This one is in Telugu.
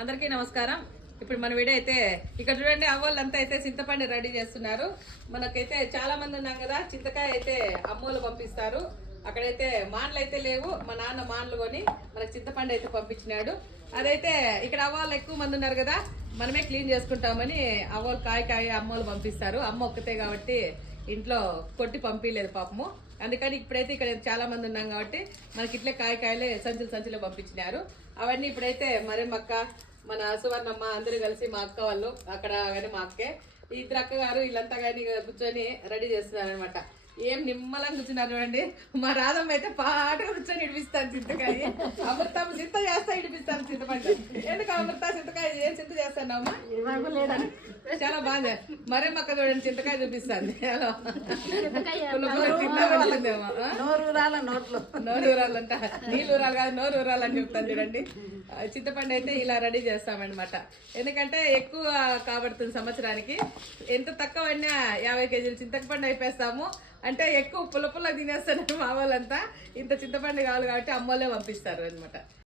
అందరికీ నమస్కారం. ఇప్పుడు మన వీడియో అయితే ఇక్కడ చూడండి అవ్వాళ్ళంతా అయితే చింతపండు రెడీ చేస్తున్నారు. మనకైతే చాలా మంది ఉన్నాం కదా చింతకాయ అయితే అమ్మోళ్ళు పంపిస్తారు. అక్కడైతే మాన్లు అయితే లేవు మా నాన్న మాన్లు కొని మనకు చింతపండు అయితే పంపించినాడు. అదైతే ఇక్కడ అవ్వాళ్ళు ఎక్కువ మంది ఉన్నారు కదా మనమే క్లీన్ చేసుకుంటామని అవ్వాళ్ళు కాయ కాయ అమ్మోళ్ళు పంపిస్తారు. అమ్మ ఒక్కతే కాబట్టి ఇంట్లో కొట్టి పంపించలేదు పాపము. అందుకని ఇప్పుడైతే ఇక్కడ చాలా మంది ఉన్నాం కాబట్టి మనకి ఇట్లే కాయకాయలే సంచులు సంచులు పంపించినారు. అవన్నీ ఇప్పుడైతే మరి మక్క మన సువర్ణమ్మ అందరూ కలిసి మా అక్క వాళ్ళు అక్కడ కానీ మా అక్కే. ఇద్దరు అక్క గారు వీళ్ళంతా కానీ కూర్చొని రెడీ చేస్తున్నారు అనమాట ఏం నిమ్మలం కూర్చున్నారు చూడండి. మా రాధమ్మ అయితే పాట కూర్చొని ఇడిపిస్తాను చింతకాయ. అమృతం చింత చేస్తా ఇడిపిస్తాను చింతపండు. ఎందుకు అమృత చింతకాయ? ఏం చింత చేస్తాను చాలా బాగా మరే మక్క చూడండి చింతకాయ చూపిస్తాను హలో. తిన్నామంటుందేమో ఆ? నోరు ఊరాల నోట్లో. నోరు ఊరాలంట. నీళ్ళు ఊరాలు కాదు నోరు ఊరాలని చెప్తాను చూడండి. చింతపండు అయితే ఇలా రెడీ చేస్తామన్నమాట. ఎందుకంటే ఎక్కువ కాబడుతుంది సంవత్సరానికి. ఎంత తక్కువ అయినా యాభై కేజీలు చింతపండు అయిపోస్తాము అంటే ఎక్కువ పుల్ల పుల్ల తినేస్తారు మా వాళ్ళంతా. ఇంత చింతపండు కావాలి కాబట్టి అమ్మోళ్ళే పంపిస్తారు అనమాట